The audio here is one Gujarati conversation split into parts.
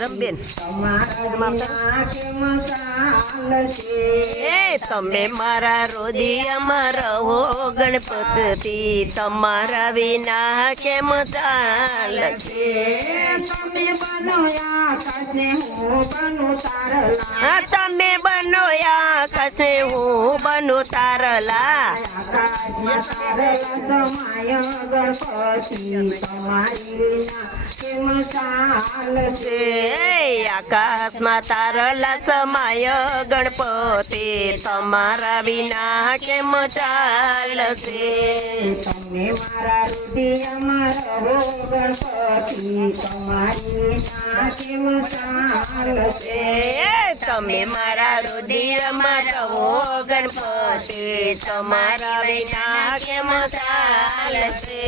રમબેન એ તમે મારા હૃદયમાં રહો ગણપતિ, તમારા વિના કેમ ચાલશે? તમે બનો આકાશને હું બનું તારલા, હા તમે બનો આકાશે હું બનું તારલા. આકાશમાં તારલા સમાય ગણપતિ, તમારી વિના કેમ ચાલશે? આકાશમાં તારલા સમાય ગણપતિ, તમારા વિના કેમ ચાલશે? તમે મારા હૃદયમાં રહો ગણપતિ, તમારી વિના કેમ ચાલશે? તમે મારા હૃદયમાં રહો ગણપતિ, તમારા વિના કેમ ચાલશે?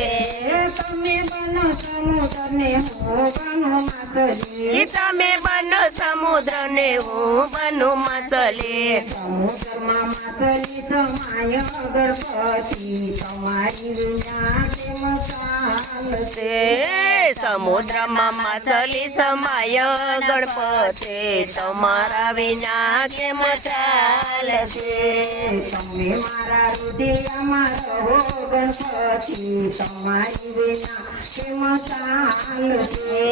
તમે બનો સમુદ્રને હું બનું માછલી, તમે બનો સમુદ્ર ને હું બનું માછલી. સમુદ્રમાં માછલી સમાય ગણપતિ, તમારી વિના કેમ ચાલશે? સમુદ્રમાં માછલી સમાય ગણપતિ, તમારા વિના કેમ ચાલશે? તમે મારા હૃદયમાં રહો ગણપતિ, તમારી વિના કેમ ચાલશે?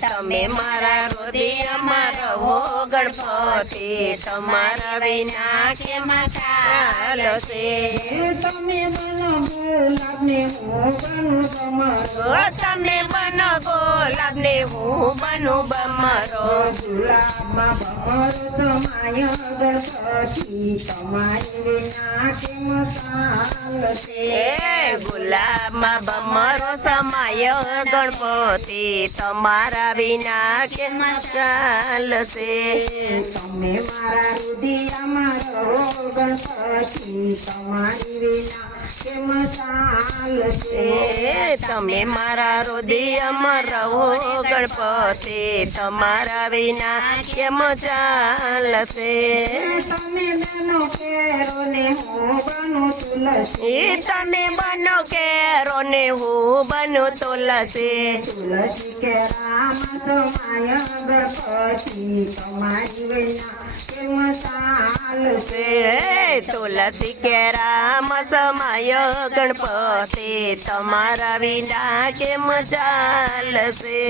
તમે મારા હૃદયમાં રહો ગણપતિ, તમારા વિના કેમ ચાલશે? તમે બનો ગુલાબને હું બનું ભમરો, તમે બનો ગુલાબ ને હું બનું ભમરો. ગુલાબમાં ભમરો સમાય ગણપતિ, તમારી વિના કેમ ચાલશે? ગુલાબમાં ભમરો સમાય ગણપતિ, તમારા વિના કેમ ચાલશે? તમે મારા હૃદયમાં રહો ગણપતિ, તમારી વિના કેમ ચાલશે? તમે મારા હૃદયમાં રહો ગણપતિ, તમારા વિના કેમ ચાલશે? તમે બનો કેરો ને હું બનું તુલસી, તમે બનો કેરો ને હું બનું તુલસી. તુલસી કેરામાં સમાય ગણપતિ, તમારી વિના કેમ ચાલશે? તુલસી કેરામાં સમાય ગણપતિ, તમારા વિના કેમ ચાલશે?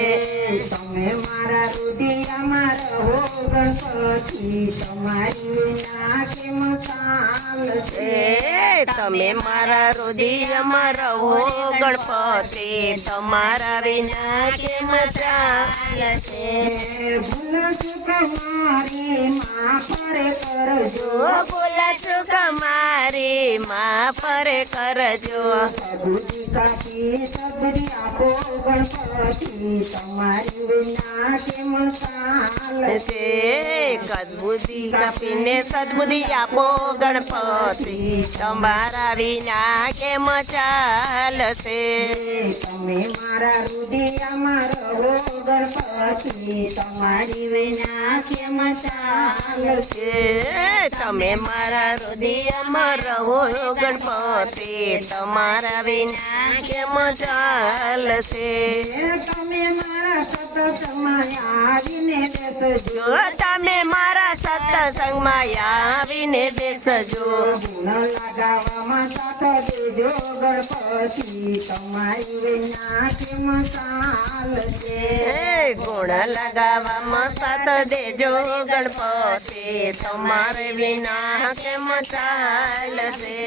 તમે મારા હૃદયમાં રહો ગણપતિ, તમારી વિના કેમ ચાલશે? તમે મારા હૃદયમાં રહો ગણપતિ, તમારા વિના કેમ ચાલશે? ભૂલ ચૂક મારી માફ કરજો, બોલા સુખ મારી માફ કરજો. સદબુદ્ધિ કાપી સદબુદ્ધિ આપો ગણપતિ, તમારી વિના કેમ ચાલશે? સદબુદ્ધિ કાપીને સદબુદ્ધિ આપો ગણપતિ, તમારા વિના કેમ ચાલશે? તમે મારા હૃદયમાં રહો ગણપતિ, તમારી વિના કેમ ચાલશે? તમે મારા હૃદયમાં રહો ગણપતિ, તમારા વિના કેમ ચાલશે? તમે મારા સતસંગમાં આવીને બેસજો, જો તમે મારા સત્સંગમાં આવીને બેસજો. ગુણ લગાવવામાં સાથ દેજો ગણપતિ, તમારી વિના કેમ ચાલશે? ગુણ લગાવવામાં સાથ દેજો ગણપતિ, તમારે વિના કેમ ચાલશે?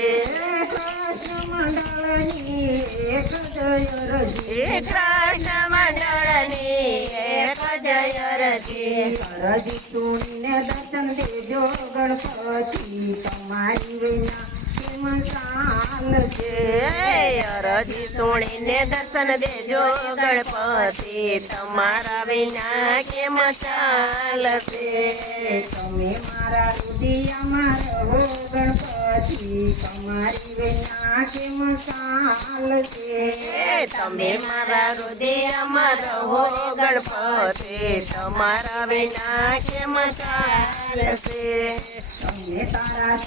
કૃષ્ણ મંડળની એક જય રજી, કૃષ્ણ મંડળની એક જય રજી. રજી સુણીને દર્શન દેજો ગણપતિ, તમારી વિના કેમ ચાલશે? અરજી સુણીને દર્શન દેજો ગણપતિ, તમારા વિના કેમ ચાલશે? તમે મારા હૃદયમાં રહો ગણપતિ, તમારી વિના કેમ ચાલશે? તમે મારા હૃદયમાં રહો ગણપતિ, તમારા વિના કેમ ચાલશે? તમે તારા